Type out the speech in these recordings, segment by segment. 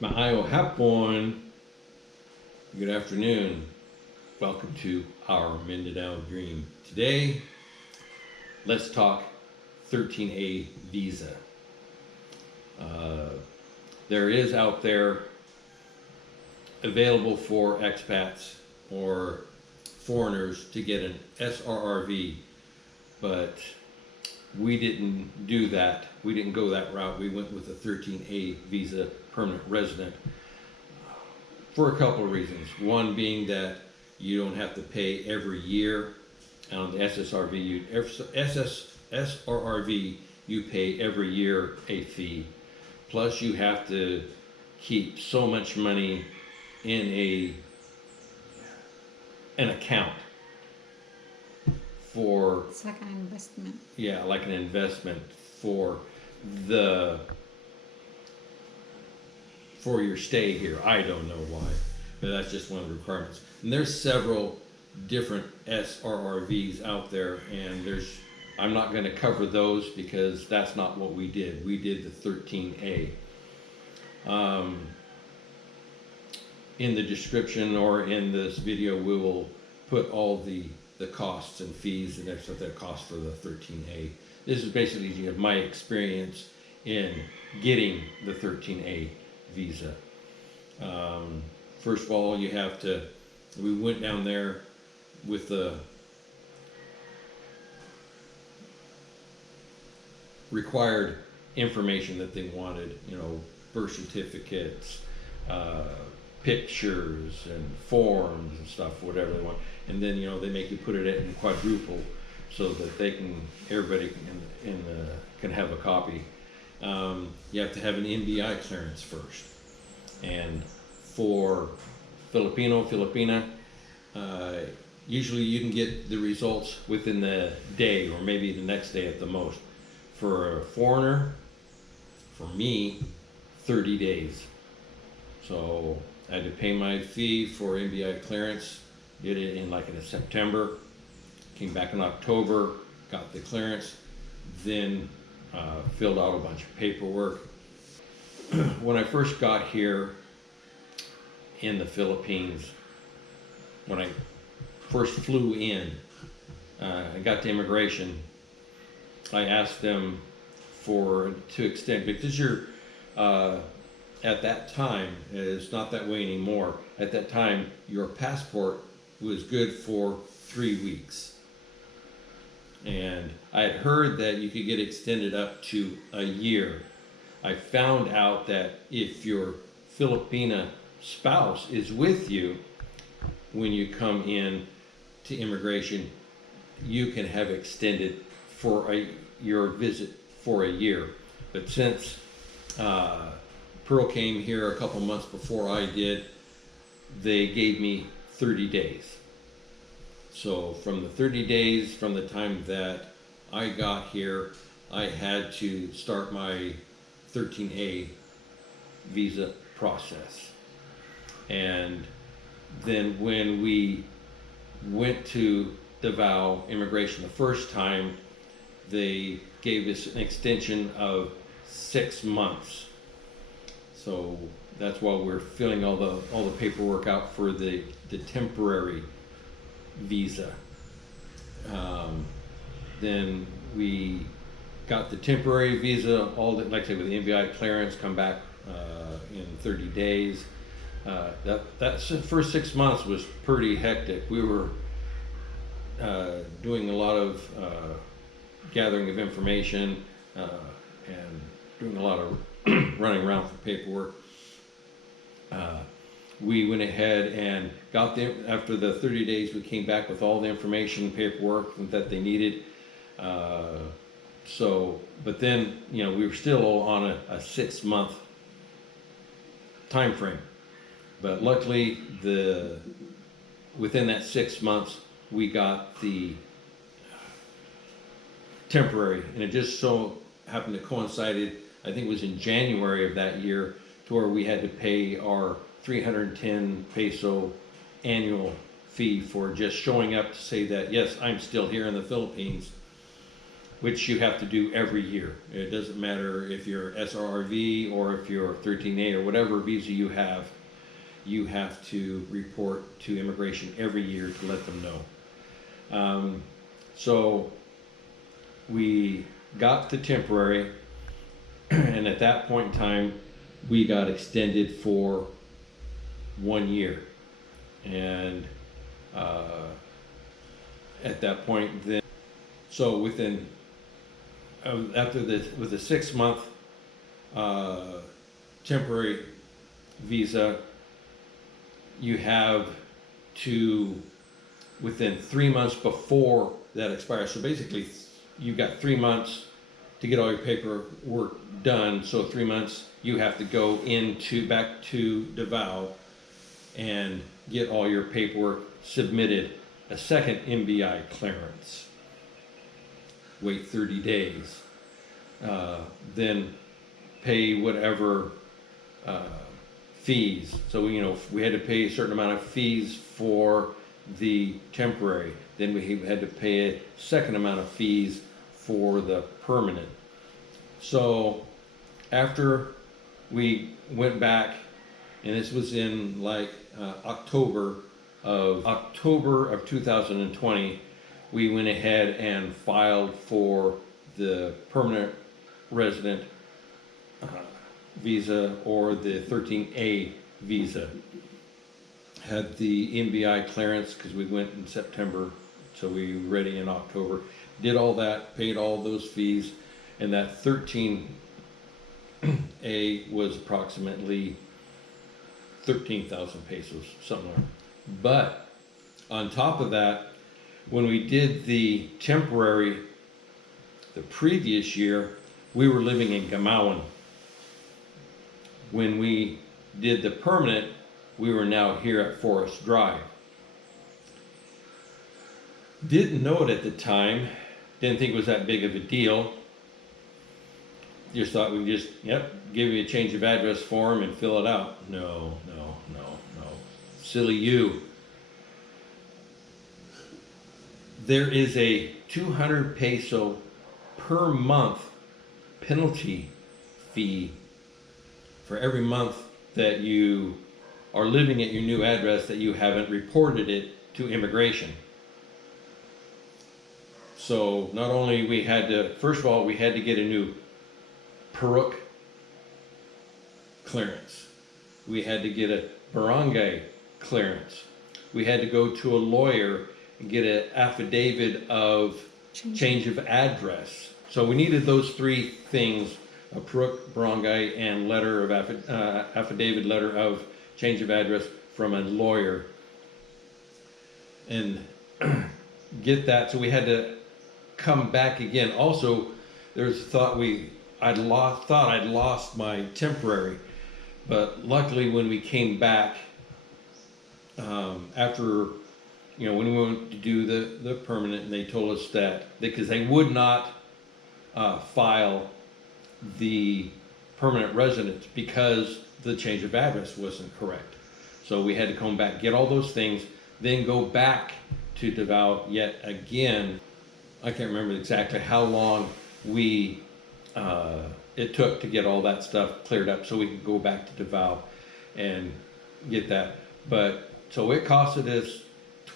Maayong hapon. Good afternoon. Welcome to our Mindanao Dream. Today, let's talk 13A visa. There is out there available for expats or foreigners to get an SRRV, but we didn't do that. We didn't go that route. We went with a 13A visa, permanent resident, for a couple of reasons. One being that you don't have to pay every year. On the SRRV, you pay every year a fee. Plus, you have to keep so much money in an account for. It's like an investment. Yeah, like an investment for your stay here. I don't know why, but that's just one of the requirements. And there's several different SRRVs out there, and I'm not going to cover those because that's not what we did. We did the 13A. In the description or in this video, we will put all the costs and fees and extra that cost for the 13A. This is basically my experience in getting the 13A visa. First of all, we went down there with the required information that they wanted, birth certificates, pictures and forms and stuff, whatever they want. And then, they make you put it in quadruple so that everybody can have a copy. You have to have an NBI clearance first. And for Filipina, usually you can get the results within the day or maybe the next day at the most. For a foreigner, for me, 30 days. So I had to pay my fee for NBI clearance, did it in September, came back in October, got the clearance, then filled out a bunch of paperwork. When I first got here in the Philippines, when I first flew in, I got to immigration, I asked them to extend, because you're, at that time, it's not that way anymore, at that time your passport was good for 3 weeks. And I had heard that you could get extended up to a year. I found out that if your Filipina spouse is with you when you come in to immigration, you can have extended for your visit for a year. But since Perl came here a couple months before I did, they gave me 30 days. So from the 30 days from the time that I got here, I had to start my 13A visa process. And then when we went to Davao immigration the first time, they gave us an extension of 6 months. So that's why we're filling all the paperwork out for the temporary visa. Then we got the temporary visa, like I said, with the NBI clearance, come back in 30 days. That first 6 months was pretty hectic. We were doing a lot of gathering of information and doing a lot of running around for paperwork. We went ahead and after the 30 days, we came back with all the information, paperwork that they needed. But then, we were still on a 6 month time frame. But luckily, within that 6 months, we got the temporary, and it just so happened to coincided, I think it was in January of that year, to where we had to pay our 310 peso annual fee for just showing up to say that, yes, I'm still here in the Philippines. which you have to do every year. It doesn't matter if you're SRRV or if you're 13A or whatever visa you have to report to immigration every year to let them know. So we got the temporary, and at that point in time, we got extended for 1 year. And at that point then, so within, with the 6 month temporary visa, you have to, within 3 months before that expires, so basically you've got 3 months to get all your paperwork done, so 3 months you have to go back to Davao and get all your paperwork submitted, a second MBI clearance, wait 30 days, then pay whatever fees. So we had to pay a certain amount of fees for the temporary, then we had to pay a second amount of fees for the permanent. So after we went back, and this was in like October of 2020, we went ahead and filed for the permanent resident visa, or the 13A visa. Had the MBI clearance because we went in September, so we were ready in October. Did all that, paid all those fees, and that 13A was approximately 13,000 pesos, something like that. But on top of that, when we did the temporary the previous year, we were living in Gamawan. When we did the permanent, we were now here at Forest Drive. Didn't know it at the time, didn't think it was that big of a deal. Just thought we'd just, give you a change of address form and fill it out. No. Silly you. There is a 200 peso per month penalty fee for every month that you are living at your new address that you haven't reported it to immigration. So not only we had to, first of all, we had to get a new Perl clearance. We had to get a barangay clearance. We had to go to a lawyer and get an affidavit of change of address. So we needed those three things: a Perl, barangay, and letter of affidavit, letter of change of address from a lawyer, and get that. So we had to come back again. Also, there's thought I'd lost my temporary, but luckily when we came back after, when we went to do the permanent, and they told us that because they would not file the permanent residence because the change of address wasn't correct. So we had to come back, get all those things, then go back to Davao yet again. I can't remember exactly how long it took to get all that stuff cleared up so we could go back to Davao and get that. But so it costed us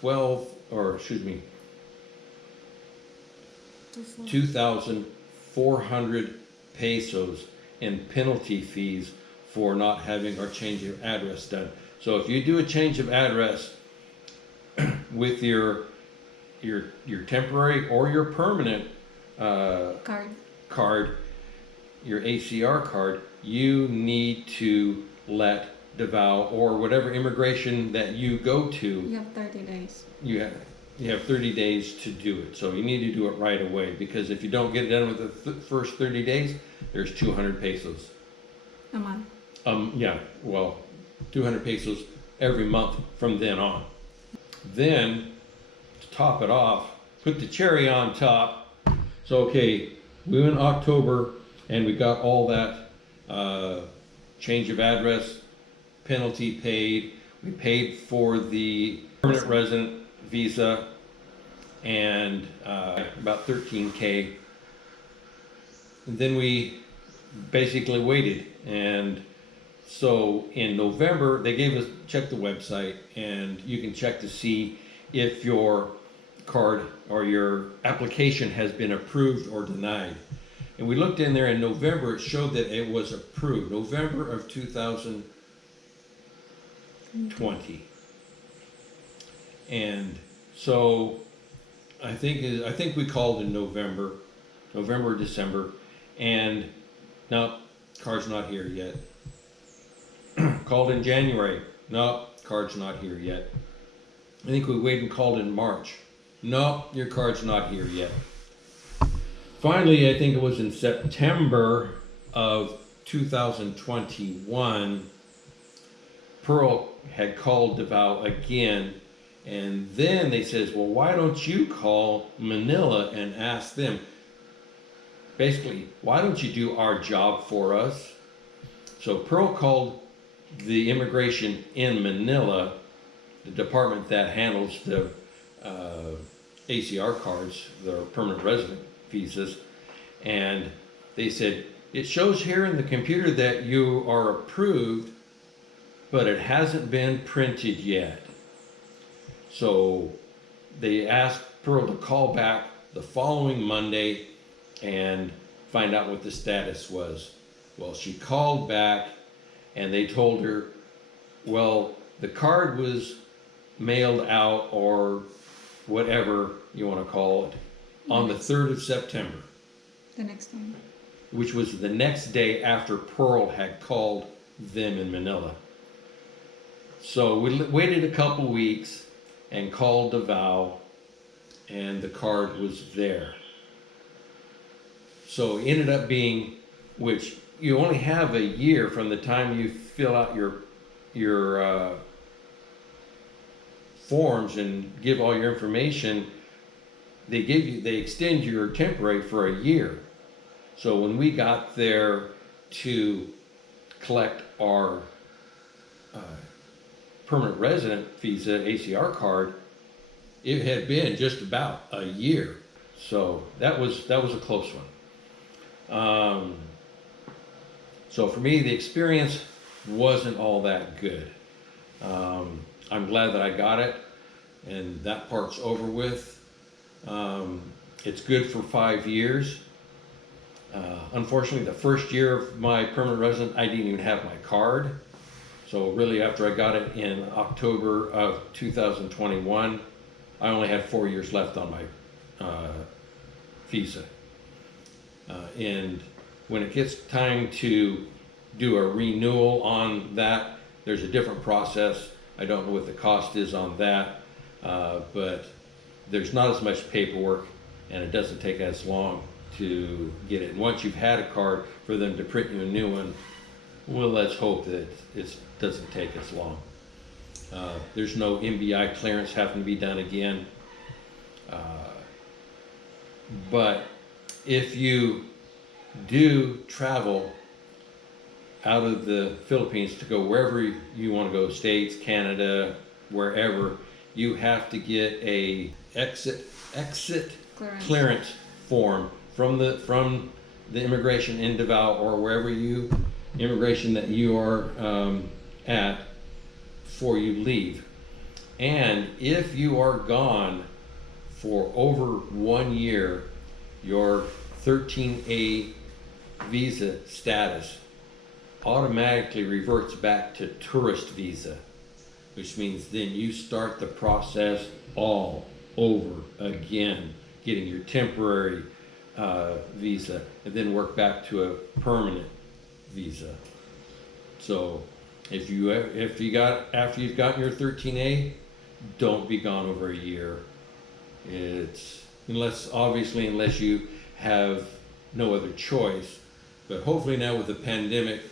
2,400 pesos in penalty fees for not having our change of address done. So if you do a change of address with your temporary or your permanent card, your ACR card, you need to let Davao or whatever immigration that you go to. You have 30 days. You have 30 days to do it. So you need to do it right away, because if you don't get it done with the first 30 days, there's 200 pesos. A month. 200 pesos every month from then on. Then, to top it off, put the cherry on top. So, okay, we went in October and we got all that change of address, penalty paid. We paid for the permanent resident visa and about 13K then we basically waited, and so in November they gave us check the website, and you can check to see if your card or your application has been approved or denied. And we looked in there in November, it showed that it was approved, November of 2020. And so I think we called in November or December, and no, card's not here yet. Called in January, no, card's not here yet. I think we waited and called in March. No, your card's not here yet. Finally, I think it was in September of 2021, Perl had called Davao again, and then they says, well, why don't you call Manila and ask them? Basically, why don't you do our job for us? So Perl called the immigration in Manila, the department that handles the ACR cards, the permanent resident visas, and they said, it shows here in the computer that you are approved, but it hasn't been printed yet. So they asked Perl to call back the following Monday and find out what the status was. Well, she called back and they told her, well, the card was mailed out, or whatever you want to call it, on the 3rd of September. The next time. Which was the next day after Perl had called them in Manila. So we waited a couple weeks and called Davao, and the card was there. So it ended up being, which you only have a year from the time you fill out your forms and give all your information. They extend your temporary for a year. So when we got there to collect our permanent resident visa ACR card, it had been just about a year. So that was a close one. So for me, the experience wasn't all that good. I'm glad that I got it, and that part's over with. It's good for 5 years. Unfortunately, the first year of my permanent resident, I didn't even have my card. So really, after I got it in October of 2021, I only had 4 years left on my visa. And when it gets time to do a renewal on that, there's a different process. I don't know what the cost is on that, but there's not as much paperwork, and it doesn't take as long to get it. And once you've had a card, for them to print you a new one, well, let's hope that it doesn't take as long. There's no MBI clearance having to be done again. But if you do travel out of the Philippines to go wherever you want to go, States, Canada, wherever, you have to get a exit clearance form from the immigration in Davao, or wherever immigration that you are at, before you leave. And if you are gone for over 1 year, your 13A visa status automatically reverts back to tourist visa, which means then you start the process all over again, getting your temporary visa, and then work back to a permanent visa. So after you've gotten your 13A, don't be gone over a year. Unless you have no other choice. But hopefully now, with the pandemic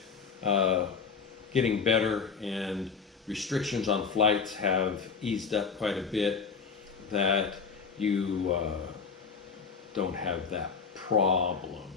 getting better and restrictions on flights have eased up quite a bit, that you don't have that problem.